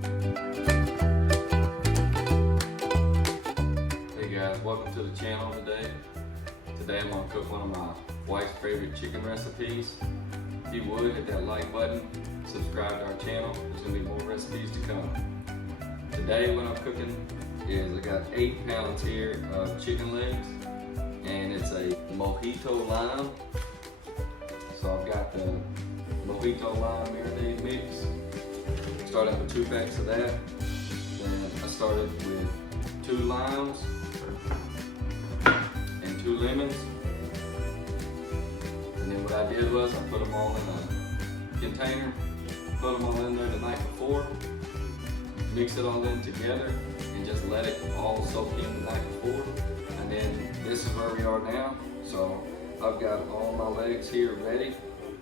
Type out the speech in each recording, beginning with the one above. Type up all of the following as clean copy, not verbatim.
Hey guys, welcome to the channel today. Today I'm going to cook one of my wife's favorite chicken recipes. If you would, hit that like button, subscribe to our channel. There's going to be more recipes to come. Today what I'm cooking is I got 8 pounds here of chicken legs, and it's a MOJITO lime. So I've got the MOJITO lime marinade mix. Started with 2 packs of that. Then I started with 2 limes and 2 lemons. And then what I did was I put them all in a container, put them all in there the night before, mix it all in together, and just let it all soak in the night before. And then this is where we are now. So I've got all my legs here ready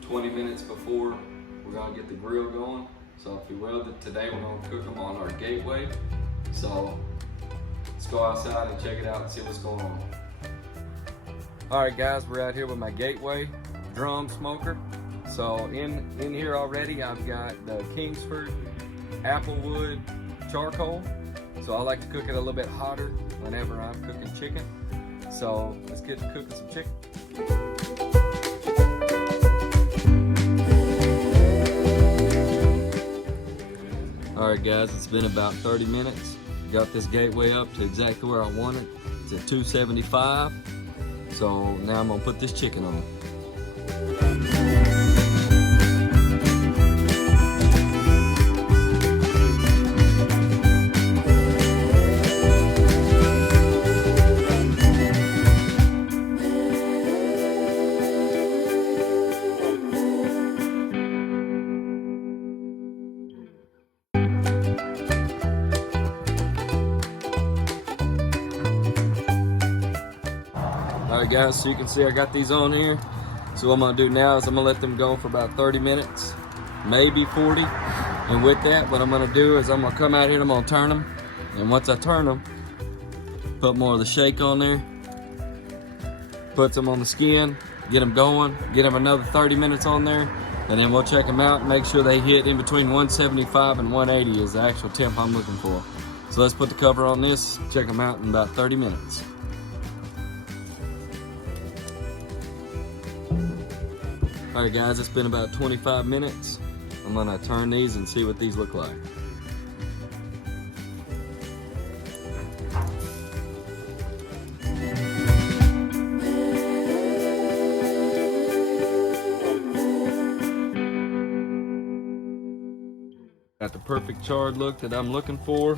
20 minutes before we're gonna get the grill going. So if you will, today we're gonna cook them on our gateway. So let's go outside and check it out and see what's going on. All right guys, we're out here with my gateway drum smoker. So in here already I've got the Kingsford applewood charcoal. So I like to cook it a little bit hotter whenever I'm cooking chicken. So let's get to cooking some chicken. All right guys, it's been about 30 minutes. Got this gateway up to exactly where I want it. It's at 275. So now I'm gonna put this chicken on. Alright guys, so you can see I got these on here. So what I'm gonna do now is I'm gonna let them go for about 30 minutes, maybe 40. And with that, what I'm gonna do is I'm gonna come out here and I'm gonna turn them. And once I turn them, put more of the shake on there, put them on the skin, get them going, get them another 30 minutes on there, and then we'll check them out and make sure they hit in between 175 and 180 is the actual temp I'm looking for. So let's put the cover on this, check them out in about 30 minutes. Alright guys, it's been about 25 minutes. I'm gonna turn these and see what these look like. Got the perfect charred look that I'm looking for.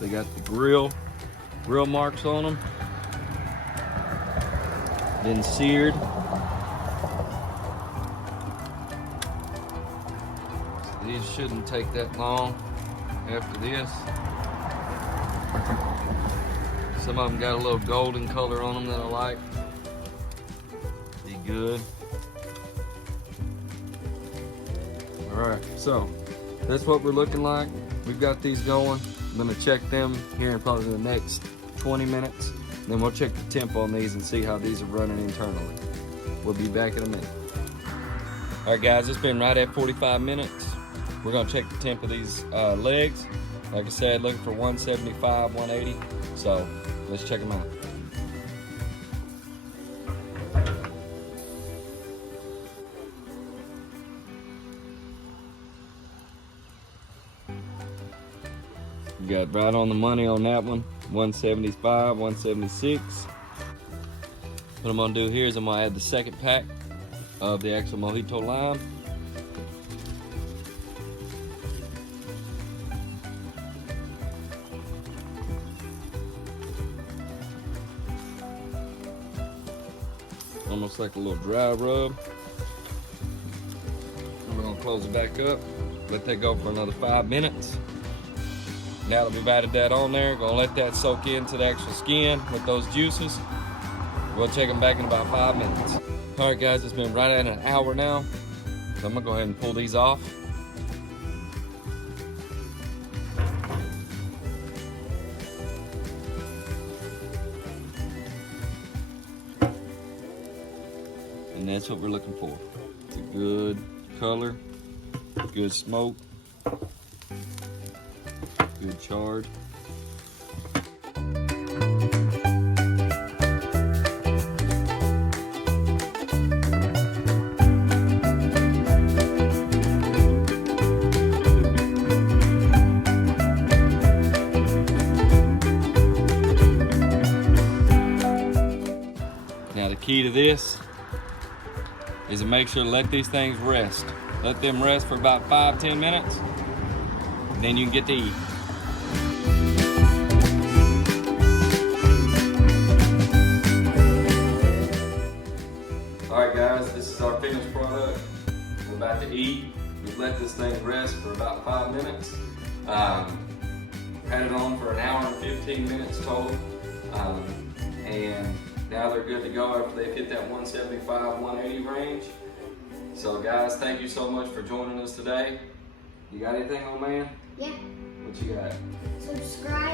They got the grill marks on them. Been seared. These shouldn't take that long after this. Some of them got a little golden color on them that I like. Be good. All right, so that's what we're looking like. We've got these going. I'm gonna check them here in probably the next 20 minutes. Then we'll check the temp on these and see how these are running internally. We'll be back in a minute. All right guys, it's been right at 45 minutes. We're gonna check the temp of these legs. Like I said, looking for 175, 180. So let's check them out. You got right on the money on that one. 175, 176. What I'm gonna do here is I'm gonna add the second pack of the actual MOJITO lime. Almost like a little dry rub. And we're gonna close it back up. Let that go for another 5 minutes. Now that we've added that on there, gonna let that soak into the actual skin with those juices. We'll check them back in about 5 minutes. All right guys, it's been right at an hour now. So I'm gonna go ahead and pull these off. And that's what we're looking for. It's a good color, good smoke. Good charge. Now the key to this is to make sure to let these things rest. Let them rest for about 5-10 minutes, then you can get to eat. Alright guys, this is our finished product. We're about to eat. We've let this thing rest for about 5 minutes. Had it on for an hour and 15 minutes total. And now they're good to go after they've hit that 175, 180 range. So guys, thank you so much for joining us today. You got anything, old man? Yeah. What you got? Subscribe.